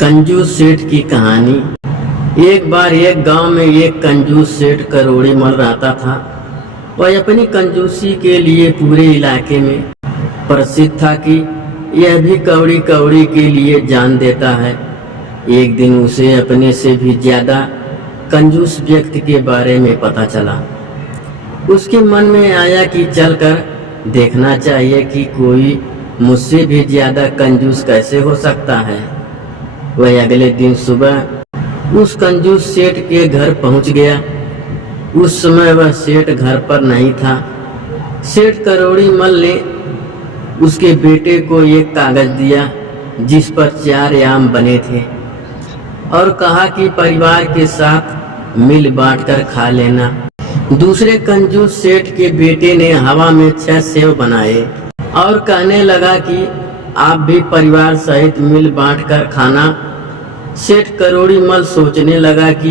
कंजूस सेठ की कहानी। एक बार एक गांव में एक कंजूस सेठ करोड़ी मल रहता था। वह अपनी कंजूसी के लिए पूरे इलाके में प्रसिद्ध था कि यह भी कौड़ी कौड़ी के लिए जान देता है। एक दिन उसे अपने से भी ज्यादा कंजूस व्यक्ति के बारे में पता चला। उसके मन में आया कि चलकर देखना चाहिए कि कोई मुझसे भी ज्यादा कंजूस कैसे हो सकता है। वह अगले दिन सुबह उस कंजूस सेठ के घर पहुंच गया। उस समय वह सेठ घर पर नहीं था। सेठ करोड़ी मल ने उसके बेटे को एक कागज दिया जिस पर 4 आम बने थे और कहा कि परिवार के साथ मिल बांट कर खा लेना। दूसरे कंजूस सेठ के बेटे ने हवा में 6 सेव बनाए और कहने लगा कि आप भी परिवार सहित मिल बांट कर खाना। सेठ करोड़ी मल सोचने लगा कि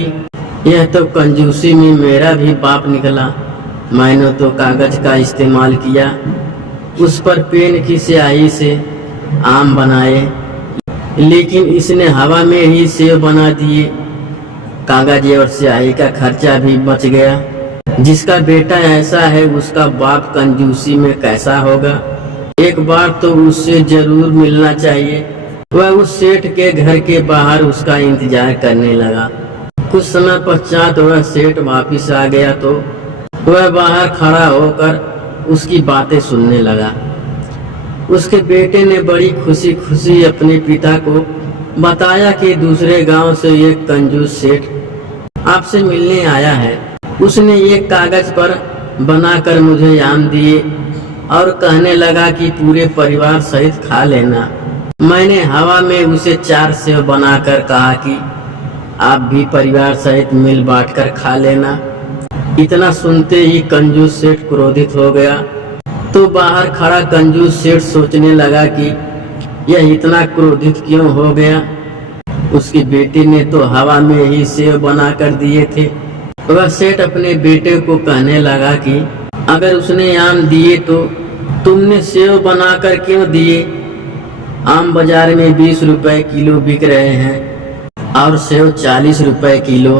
यह तो कंजूसी में मेरा भी बाप निकला। मैंने तो कागज का इस्तेमाल किया, उस पर पेन की स्याही से आम बनाए, लेकिन इसने हवा में ही सेव बना दिए। कागज और स्याही का खर्चा भी बच गया। जिसका बेटा ऐसा है उसका बाप कंजूसी में कैसा होगा। एक बार तो उससे जरूर मिलना चाहिए। वह उस सेठ के घर के बाहर उसका इंतजार करने लगा। कुछ समय पश्चात वह सेठ वापिस आ गया तो वह बाहर खड़ा होकर उसकी बातें सुनने लगा। उसके बेटे ने बड़ी खुशी खुशी अपने पिता को बताया कि दूसरे गांव से एक कंजूस सेठ आपसे मिलने आया है। उसने एक कागज पर बनाकर मुझे आम दिए और कहने लगा कि पूरे परिवार सहित खा लेना। मैंने हवा में उसे 4 सेव बनाकर कहा कि आप भी परिवार सहित मिल बांट कर खा लेना। इतना सुनते ही कंजूस सेठ क्रोधित हो गया। तो बाहर खड़ा कंजूस सेठ सोचने लगा कि यह इतना क्रोधित क्यों हो गया। उसके बेटे ने तो हवा में ही सेव बनाकर दिए थे। वह सेठ अपने बेटे को कहने लगा कि अगर उसने आम दिए तो तुमने सेव बनाकर क्यों दिए। आम बाजार में 20 रुपए किलो बिक रहे हैं और सेव 40 रुपए किलो।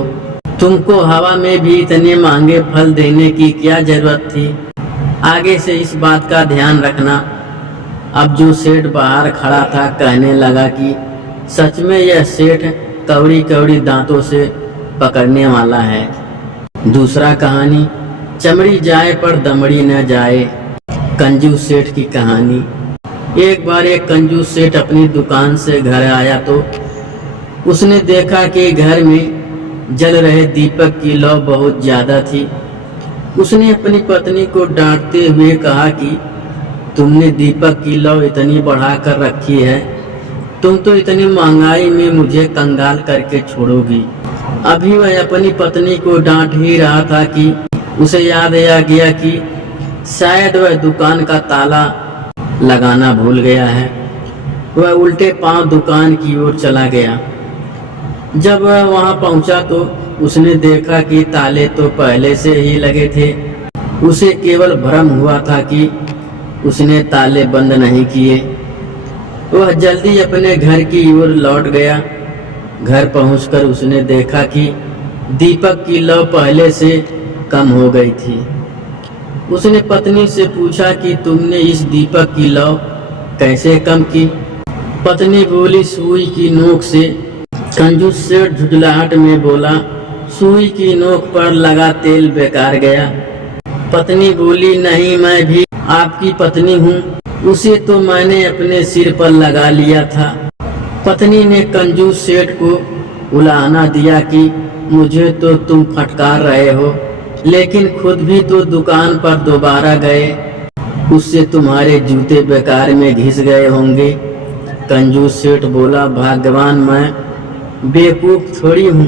तुमको हवा में भी इतने महंगे फल देने की क्या जरूरत थी। आगे से इस बात का ध्यान रखना। अब जो सेठ बाहर खड़ा था कहने लगा कि सच में यह सेठ कौड़ी कौड़ी दांतों से पकड़ने वाला है। दूसरा कहानी, चमड़ी जाए पर दमड़ी न जाए। कंजूस सेठ की कहानी। एक बार एक कंजूस सेठ अपनी दुकान से घर आया तो उसने देखा कि घर में जल रहे दीपक की लौ बहुत ज्यादा थी। उसने अपनी पत्नी को डांटते हुए कहा कि तुमने दीपक की लौ इतनी बढ़ा कर रखी है, तुम तो इतनी महंगाई में मुझे कंगाल करके छोड़ोगी। अभी वह अपनी पत्नी को डांट ही रहा था कि उसे याद आ गया कि शायद वह दुकान का ताला लगाना भूल गया है। वह उल्टे पांव दुकान की ओर चला गया। जब वह वहां पहुंचा तो उसने देखा कि ताले तो पहले से ही लगे थे। उसे केवल भ्रम हुआ था कि उसने ताले बंद नहीं किए। वह जल्दी अपने घर की ओर लौट गया। घर पहुंचकर उसने देखा कि दीपक की लौ पहले से कम हो गई थी। उसने पत्नी से पूछा कि तुमने इस दीपक की लौ कैसे कम की। पत्नी बोली सुई की नोक से। कंजूस सेठ झुठलाहट में बोला सुई की नोक पर लगा तेल बेकार गया। पत्नी बोली नहीं, मैं भी आपकी पत्नी हूँ, उसे तो मैंने अपने सिर पर लगा लिया था। पत्नी ने कंजूस सेठ को उलाहना दिया कि मुझे तो तुम फटकार रहे हो, लेकिन खुद भी तो दुकान पर दोबारा गए, उससे तुम्हारे जूते बेकार में घिस गए होंगे। कंजूस सेठ बोला भगवान, मैं बेवकूफ थोड़ी हूँ,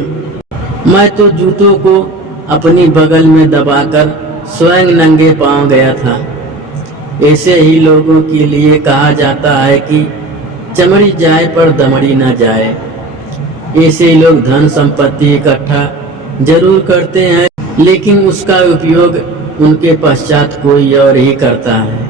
मैं तो जूतों को अपनी बगल में दबाकर स्वयं नंगे पांव गया था। ऐसे ही लोगों के लिए कहा जाता है कि चमड़ी जाए पर दमड़ी न जाए। ऐसे ही लोग धन संपत्ति इकट्ठा जरूर करते हैं, लेकिन उसका उपयोग उनके पश्चात कोई और ही करता है।